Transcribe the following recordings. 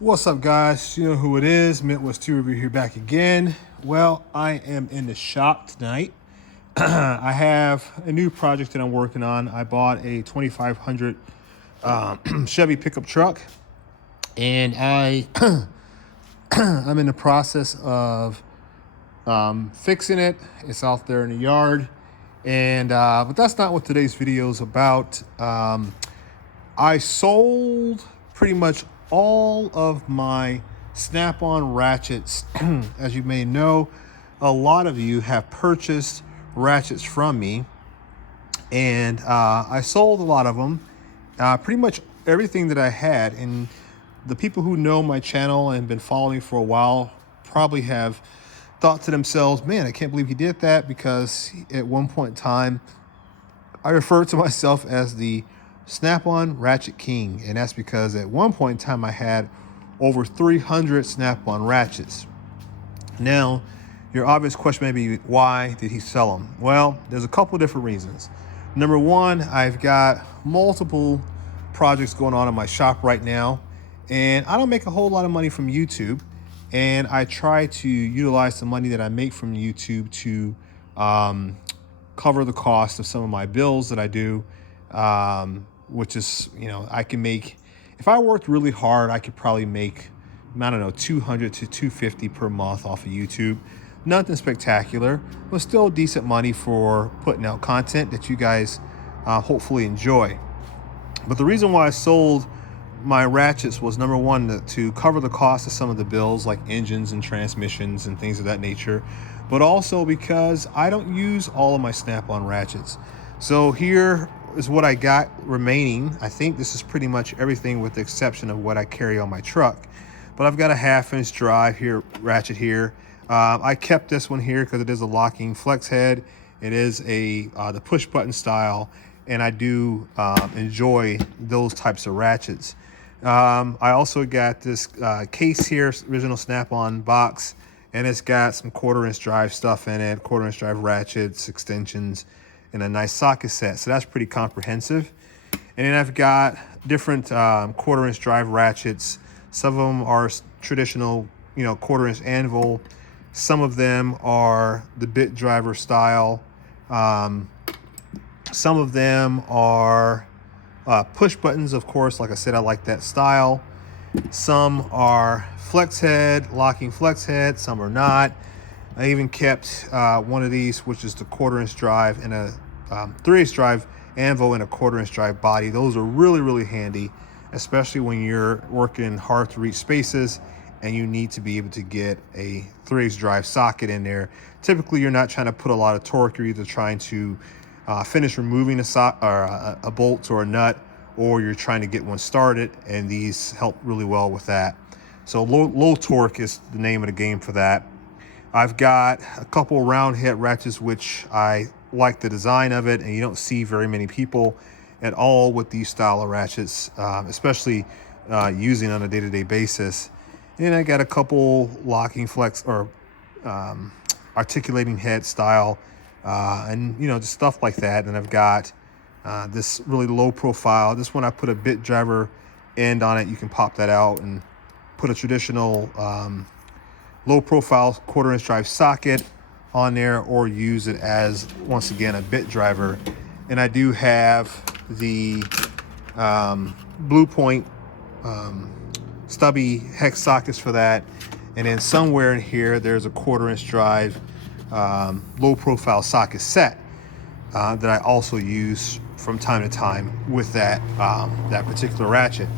What's up, guys? You know who it is. Midwest 2 Review here back again. Well, I am in the shop tonight. I have a new project that I'm working on. I bought a 2500 Chevy pickup truck, and I'm in the process of fixing it. It's out there in the yard, and but that's not what today's video is about. I sold pretty much all of my Snap-on ratchets. As you may know, a lot of you have purchased ratchets from me, and I sold a lot of them. Pretty much everything that I had, and the people who know my channel and been following me for a while probably have thought to themselves, man, I can't believe he did that, because at one point in time I referred to myself as the Snap-on Ratchet King, and that's because at one point in time I had over 300 Snap-on ratchets. Now, your obvious question may be, why did he sell them? Well, there's a couple different reasons. Number one, I've got multiple projects going on in my shop right now, and I don't make a whole lot of money from YouTube, and I try to utilize the money that I make from YouTube to cover the cost of some of my bills that I do, which is, I can make, if I worked really hard, I could probably make, I don't know, 200 to 250 per month off of YouTube. Nothing spectacular, but still decent money for putting out content that you guys hopefully enjoy. But the reason why I sold my ratchets was, number one, to cover the cost of some of the bills like engines and transmissions and things of that nature, but also because I don't use all of my Snap-on ratchets. So here is what I got remaining. I think this is pretty much everything with the exception of what I carry on my truck. But I've got a 1/2-inch drive here, ratchet here. I kept this one here because it is a locking flex head. It is the push button style, and I do enjoy those types of ratchets. I also got this case here, original Snap-on box, and it's got some 1/4-inch drive stuff in it, 1/4-inch drive ratchets, extensions, and a nice socket set. So that's pretty comprehensive. And then I've got different 1/4-inch drive ratchets. Some of them are traditional, 1/4-inch anvil. Some of them are the bit driver style. Some of them are push buttons, of course. Like I said, I like that style. Some are flex head, locking flex head. Some are not. I even kept one of these, which is the 1/4-inch drive, and a 3/8 drive anvil and a 1/4-inch drive body. Those are really, really handy, especially when you're working in hard to reach spaces and you need to be able to get a 3/8 drive socket in there. Typically, you're not trying to put a lot of torque. You're either trying to finish removing a bolt or a nut, or you're trying to get one started, and these help really well with that. So low torque is the name of the game for that. I've got a couple round head ratchets, which I like the design of it, and you don't see very many people at all with these style of ratchets, especially using on a day-to-day basis. And then I got a couple locking flex or articulating head style, and just stuff like that. And I've got this really low profile. This one I put a bit driver end on it. You can pop that out and put a traditional low profile 1/4-inch drive socket on there, or use it as, once again, a bit driver. And I do have the Blue Point stubby hex sockets for that. And then somewhere in here there's a 1/4-inch drive low profile socket set that I also use from time to time with that particular ratchet.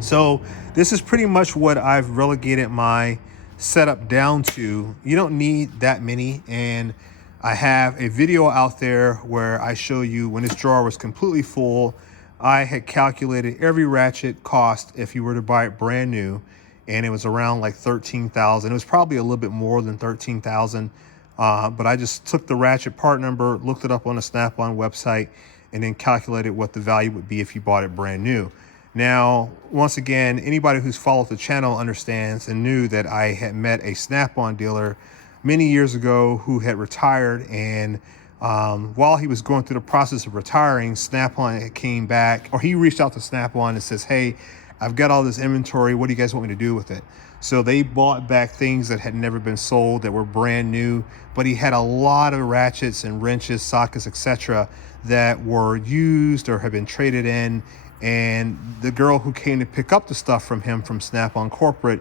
So this is pretty much what I've relegated my setup down to. You don't need that many, and I have a video out there where I show you when this drawer was completely full. I had calculated every ratchet cost if you were to buy it brand new, and it was around like $13,000. It was probably a little bit more than $13,000, but I just took the ratchet part number, looked it up on the Snap-on website, and then calculated what the value would be if you bought it brand new. Now, once again, anybody who's followed the channel understands and knew that I had met a Snap-on dealer many years ago who had retired, and while he was going through the process of retiring, Snap-on came back, or he reached out to Snap-on and says, hey, I've got all this inventory. What do you guys want me to do with it? So they bought back things that had never been sold that were brand new, but he had a lot of ratchets and wrenches, sockets, etc. that were used or had been traded in. And the girl who came to pick up the stuff from him from Snap-on Corporate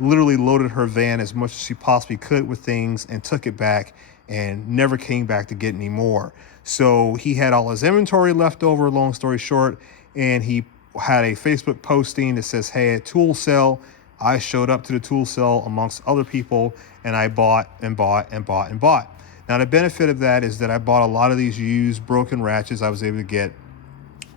literally loaded her van as much as she possibly could with things and took it back and never came back to get any more. So he had all his inventory left over, long story short, and he had a Facebook posting that says, hey, a tool sale. I showed up to the tool sale amongst other people, and I bought and bought and bought and bought. Now, the benefit of that is that I bought a lot of these used broken ratchets. I was able to get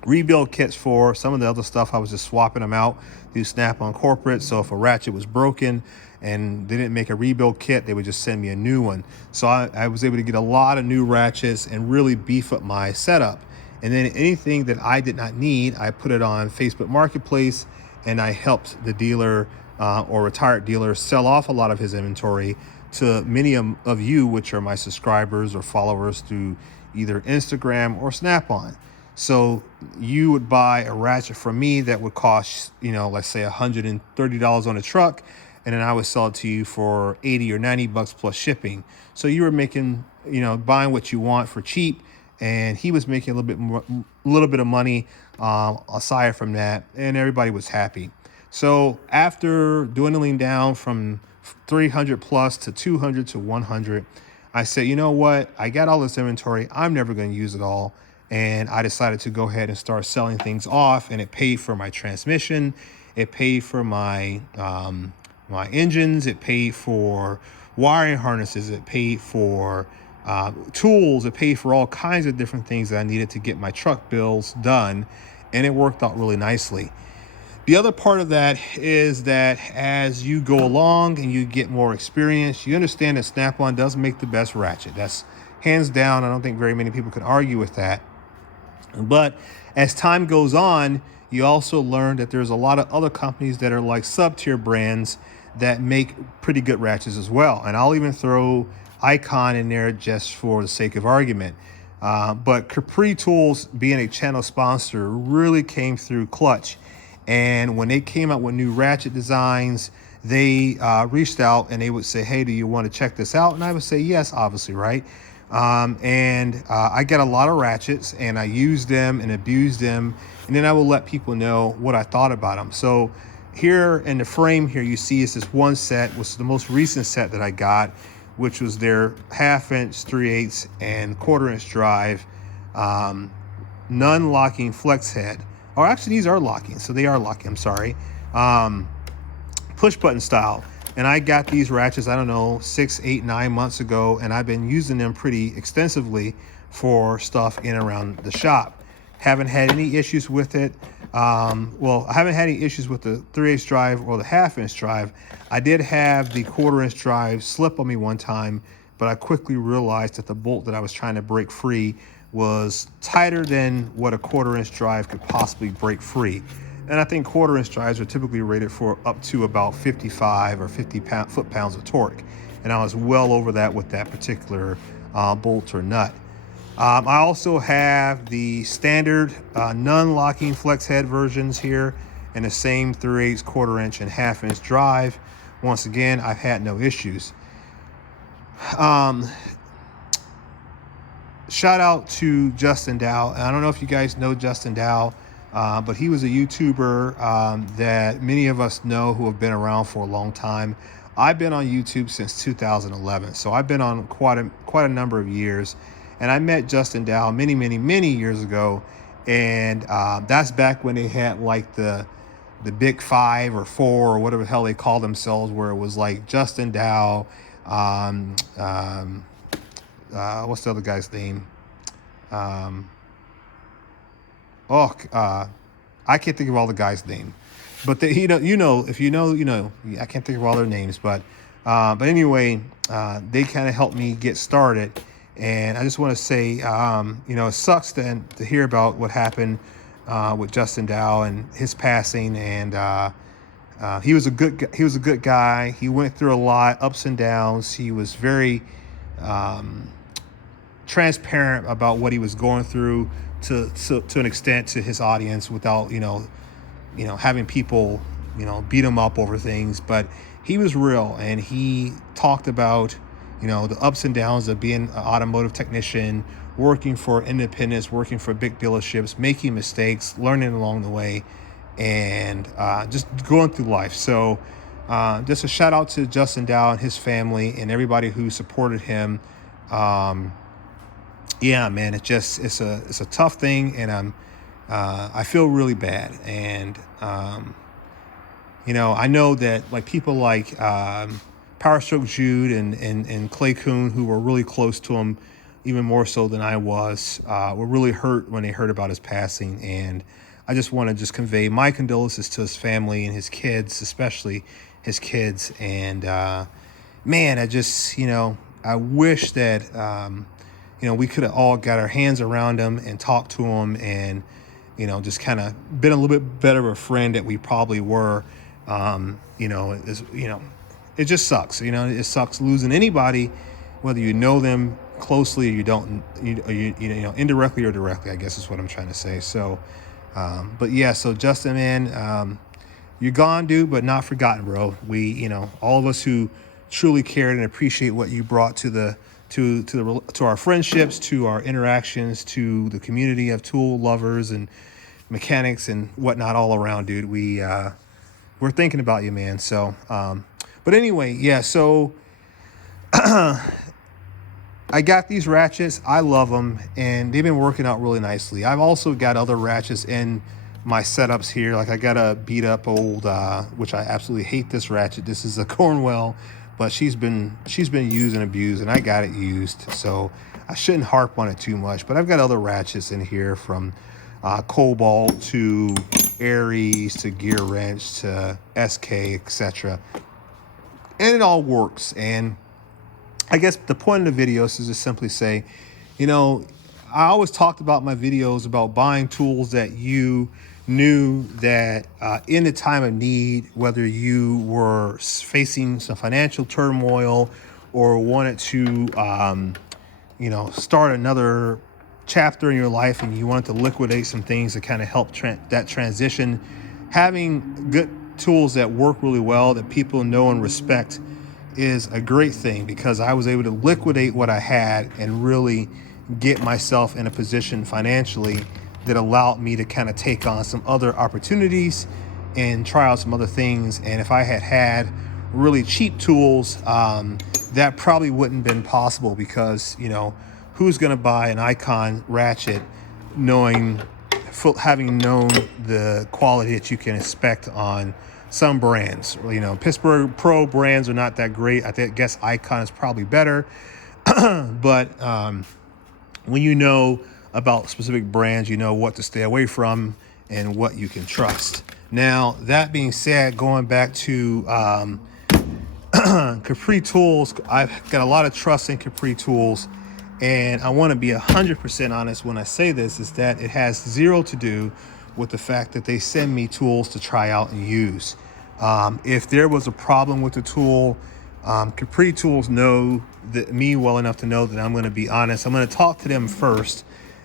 rebuild kits for some of the other stuff. I was just swapping them out through Snap-on Corporate. So if a ratchet was broken and they didn't make a rebuild kit, they would just send me a new one. So I was able to get a lot of new ratchets and really beef up my setup. And then anything that I did not need, I put it on Facebook Marketplace, and I helped the dealer or retired dealer sell off a lot of his inventory to many of you, which are my subscribers or followers through either Instagram or Snap-on. So you would buy a ratchet from me that would cost, let's say $130 on a truck, and then I would sell it to you for 80 or 90 bucks plus shipping. So you were making, buying what you want for cheap, and he was making a little bit of money aside from that, and everybody was happy. So after dwindling down from 300 plus to 200 to 100, I said, you know what? I got all this inventory. I'm never going to use it all. And I decided to go ahead and start selling things off, and it paid for my transmission. It paid for my my engines. It paid for wiring harnesses. It paid for tools. It paid for all kinds of different things that I needed to get my truck bills done, and it worked out really nicely. The other part of that is that as you go along and you get more experience, you understand that Snap-on does make the best ratchet. That's hands down. I don't think very many people could argue with that. But as time goes on, you also learn that there's a lot of other companies that are like sub-tier brands that make pretty good ratchets as well. And I'll even throw Icon in there just for the sake of argument. But Capri Tools, being a channel sponsor, really came through clutch. And when they came out with new ratchet designs, they reached out and they would say, hey, do you want to check this out? And I would say, yes, obviously, right? I get a lot of ratchets, and I use them and abuse them, and then I will let people know what I thought about them. So here in the frame here, you see is this one set, which is the most recent set that I got, which was their 1/2 inch, 3/8, and 1/4 inch drive, non-locking flex head. Or actually, these are locking, so they are locking. I'm sorry, push button style. And I got these ratchets, I don't know, 6, 8, 9 months ago, and I've been using them pretty extensively for stuff in and around the shop. Haven't had any issues with it. Well, I haven't had any issues with the 3/8 drive or the 1/2 inch drive. I did have the 1/4 inch drive slip on me one time, but I quickly realized that the bolt that I was trying to break free was tighter than what a 1/4 inch drive could possibly break free. And I think 1/4 inch drives are typically rated for up to about 55 or 50 foot-pounds of torque. And I was well over that with that particular bolt or nut. I also have the standard non-locking flex head versions here, and the same 3/8, 1/4 inch, and 1/2 inch drive. Once again, I've had no issues. Shout out to Justin Dao. I don't know if you guys know Justin Dao, but he was a YouTuber that many of us know who have been around for a long time. I've been on YouTube since 2011, so I've been on quite a number of years. And I met Justin Dao many years ago, and that's back when they had like the big 5 or 4 or whatever the hell they call themselves, where it was like Justin Dao, what's the other guy's name? I can't think of all the guys' name, but I can't think of all their names, but anyway, they kind of helped me get started. And I just want to say, it sucks to hear about what happened with Justin Dao and his passing. And he was a good guy. He went through a lot, ups and downs. He was very transparent about what he was going through to an extent to his audience, without having people, beat him up over things, but he was real, and he talked about, the ups and downs of being an automotive technician, working for independents, working for big dealerships, making mistakes, learning along the way, and just going through life. So just a shout out to Justin Dao and his family and everybody who supported him. Yeah, man, it's a tough thing, and I feel really bad. And I know that like people like Power Stroke Jude and Clay Coon, who were really close to him, even more so than I was, were really hurt when they heard about his passing. And I just want to just convey my condolences to his family and his kids, especially his kids. And man, I wish that we could have all got our hands around him and talked to him, and just kind of been a little bit better of a friend that we probably were. It just sucks. It sucks losing anybody, whether you know them closely or you don't, indirectly or directly, I guess is what I'm trying to say. So, but yeah, so Justin, man, you're gone, dude, but not forgotten, bro. We, all of us who truly cared and appreciate what you brought to our friendships, to our interactions, to the community of tool lovers and mechanics and whatnot all around, dude. We're thinking about you, man. So, but anyway, yeah, so I got these ratchets. I love them, and they've been working out really nicely. I've also got other ratchets in my setups here. Like I got a beat up old, which I absolutely hate this ratchet. This is a Cornwell, but she's been used and abused, and I got it used. So I shouldn't harp on it too much, but I've got other ratchets in here, from Cobalt to Aries to Gear Wrench to SK, etc. And it all works. And I guess the point of the videos is to simply say, I always talked about my videos about buying tools that you knew that in a time of need, whether you were facing some financial turmoil or wanted to, start another chapter in your life and you wanted to liquidate some things to kind of help that transition, having good tools that work really well that people know and respect is a great thing, because I was able to liquidate what I had and really get myself in a position financially that allowed me to kind of take on some other opportunities and try out some other things. And if I had really cheap tools, that probably wouldn't have been possible, because who's going to buy an Icon ratchet having known the quality that you can expect on some brands? Pittsburgh Pro brands are not that great. I guess Icon is probably better. But when you know about specific brands, you know what to stay away from and what you can trust. Now, that being said, going back to Capri Tools, I've got a lot of trust in Capri Tools, and I want to be 100% honest when I say this, is that it has zero to do with the fact that they send me tools to try out and use. If there was a problem with the tool, Capri Tools know me well enough to know that I'm going to be honest. I'm going to talk to them first,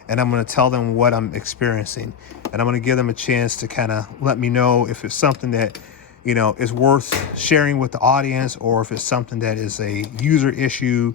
and I'm going to tell them what I'm experiencing, and I'm going to give them a chance to kind of let me know if it's something that is worth sharing with the audience, or if it's something that is a user issue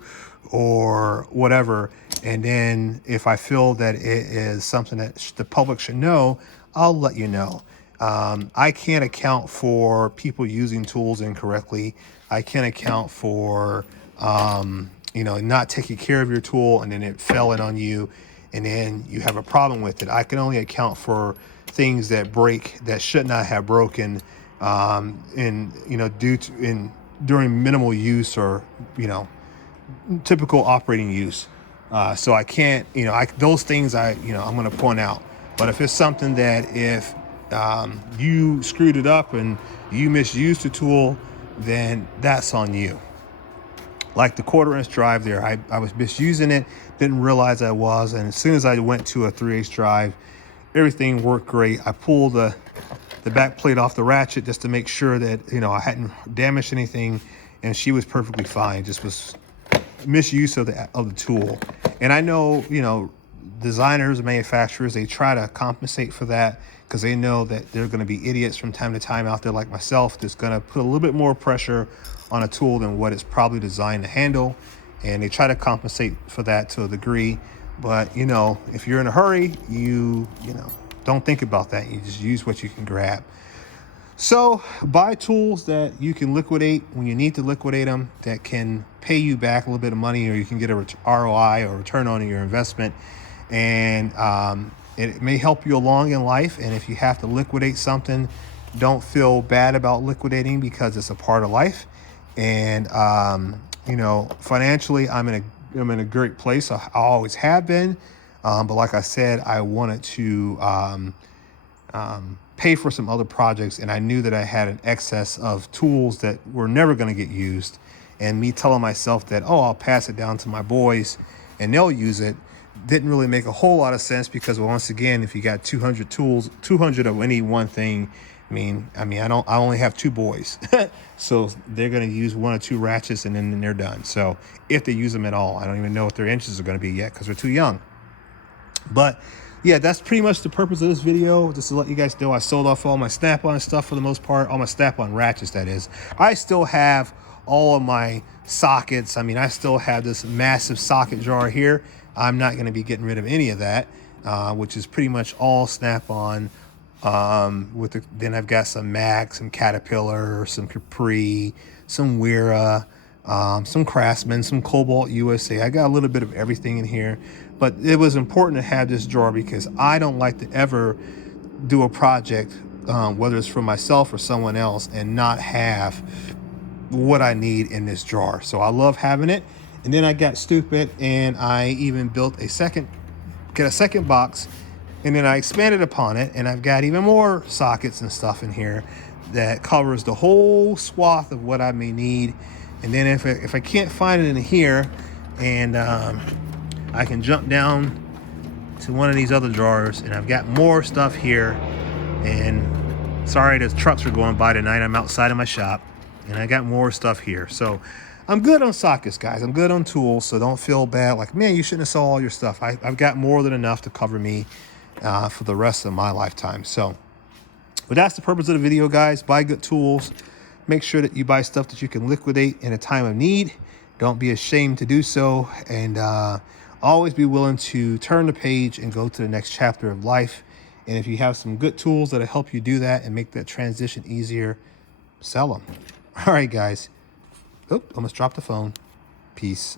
or whatever. And then if I feel that it is something that the public should know, I'll let you know. I can't account for people using tools incorrectly. I can't account for, not taking care of your tool and then it fell in on you and then you have a problem with it. I can only account for things that break that should not have broken, during minimal use or, typical operating use. So I can't, those things I'm going to point out. But if it's something that if you screwed it up and you misused the tool, then that's on you. Like the 1/4" drive there, I was misusing it, didn't realize I was. And as soon as I went to a 3/8 drive, everything worked great. I pulled the back plate off the ratchet just to make sure that, I hadn't damaged anything, and she was perfectly fine. Just was misuse of the tool. And I know, designers and manufacturers, they try to compensate for that, because they know that there are going to be idiots from time to time out there like myself that's going to put a little bit more pressure on a tool than what it's probably designed to handle. And they try to compensate for that to a degree. But, you know, if you're in a hurry, you know, don't think about that. You just use what you can grab. So buy tools that you can liquidate when you need to liquidate them, that can pay you back a little bit of money, or you can get a ROI or return on your investment. And it may help you along in life. And if you have to liquidate something, don't feel bad about liquidating, because it's a part of life. And, you know, financially, I'm in a great place. I always have been. But like I said, I wanted to pay for some other projects, and I knew that I had an excess of tools that were never going to get used. And me telling myself that, oh, I'll pass it down to my boys and they'll use it, didn't really make a whole lot of sense, because once again, if you got 200 tools, 200 of any one thing, I only have 2 boys. So they're going to use 1 or 2 ratchets, and then they're done. So if they use them at all, I don't even know what their inches are going to be yet, because they're too young. But yeah, that's pretty much the purpose of this video, just to let you guys know I sold off all my Snap-on stuff for the most part, all my Snap-on ratchets, that is. I still have all of my sockets. I still have this massive socket jar here. I'm not going to be getting rid of any of that, which is pretty much all Snap-on. Then I've got some Mac, some Caterpillar, some Capri, some Wera, some Craftsman, some Cobalt USA. I got a little bit of everything in here, but it was important to have this drawer, because I don't like to ever do a project, whether it's for myself or someone else, and not have what I need in this drawer. So I love having it. And then I got stupid, and I even built a second box, and then I expanded upon it, and I've got even more sockets and stuff in here that covers the whole swath of what I may need. And then if I can't find it in here, and I can jump down to one of these other drawers, and I've got more stuff here. And sorry, the trucks are going by tonight. I'm outside of my shop, and I got more stuff here. So I'm good on sockets, guys. I'm good on tools, so don't feel bad like, man, you shouldn't have sold all your stuff. I've got more than enough to cover me for the rest of my lifetime. So, but that's the purpose of the video, guys. Buy good tools. Make sure that you buy stuff that you can liquidate in a time of need. Don't be ashamed to do so. And always be willing to turn the page and go to the next chapter of life. And if you have some good tools that'll help you do that and make that transition easier, sell them. All right, guys. Oop, almost dropped the phone. Peace.